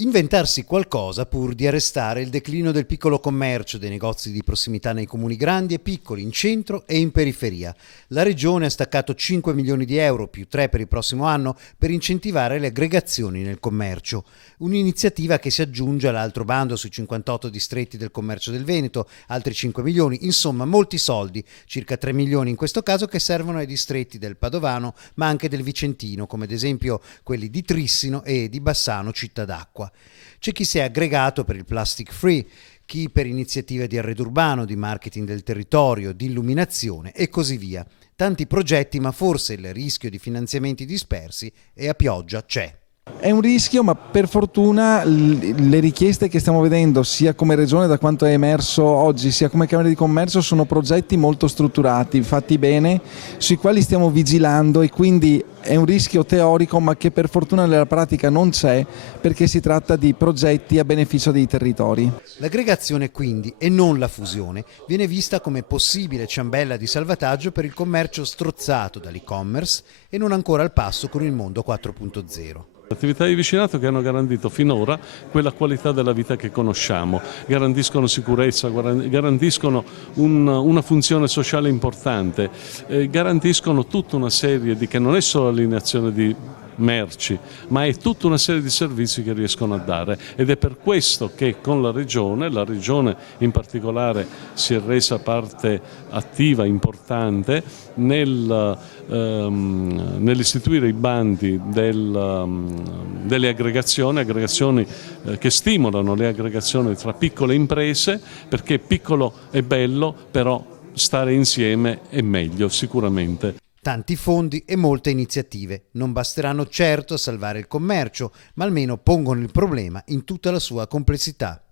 Inventarsi qualcosa pur di arrestare il declino del piccolo commercio, dei negozi di prossimità nei comuni grandi e piccoli, in centro e in periferia. La Regione ha staccato 5 milioni di euro, più 3 per il prossimo anno, per incentivare le aggregazioni nel commercio. Un'iniziativa che si aggiunge all'altro bando sui 58 distretti del commercio del Veneto, altri 5 milioni, insomma molti soldi, circa 3 milioni in questo caso, che servono ai distretti del Padovano ma anche del Vicentino, come ad esempio quelli di Trissino e di Bassano Città d'Acqua. C'è chi si è aggregato per il plastic free, chi per iniziative di arredo urbano, di marketing del territorio, di illuminazione e così via. Tanti progetti, ma forse il rischio di finanziamenti dispersi e a pioggia c'è. È un rischio, ma per fortuna le richieste che stiamo vedendo sia come Regione, da quanto è emerso oggi, sia come Camera di Commercio, sono progetti molto strutturati, fatti bene, sui quali stiamo vigilando, e quindi è un rischio teorico ma che per fortuna nella pratica non c'è, perché si tratta di progetti a beneficio dei territori. L'aggregazione quindi, e non la fusione, viene vista come possibile ciambella di salvataggio per il commercio strozzato dall'e-commerce e non ancora al passo con il mondo 4.0. Attività di vicinato che hanno garantito finora quella qualità della vita che conosciamo, garantiscono sicurezza, garantiscono una funzione sociale importante, garantiscono tutta una serie di, che non è solo l'alienazione di merci, ma è tutta una serie di servizi che riescono a dare, ed è per questo che con la Regione in particolare si è resa parte attiva, importante nell'istituire i bandi delle aggregazioni che stimolano le aggregazioni tra piccole imprese, perché piccolo è bello, però stare insieme è meglio sicuramente. Tanti fondi e molte iniziative non basteranno certo a salvare il commercio, ma almeno pongono il problema in tutta la sua complessità.